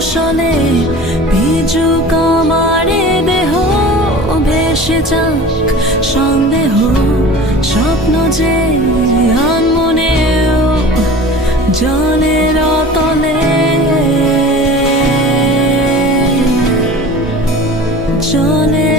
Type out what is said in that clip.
কৌশলে ভিজুক আমারে দেহ ভেসে যাক সন্দেহ স্বপ্ন যে আনমনেও জলের তলে জলে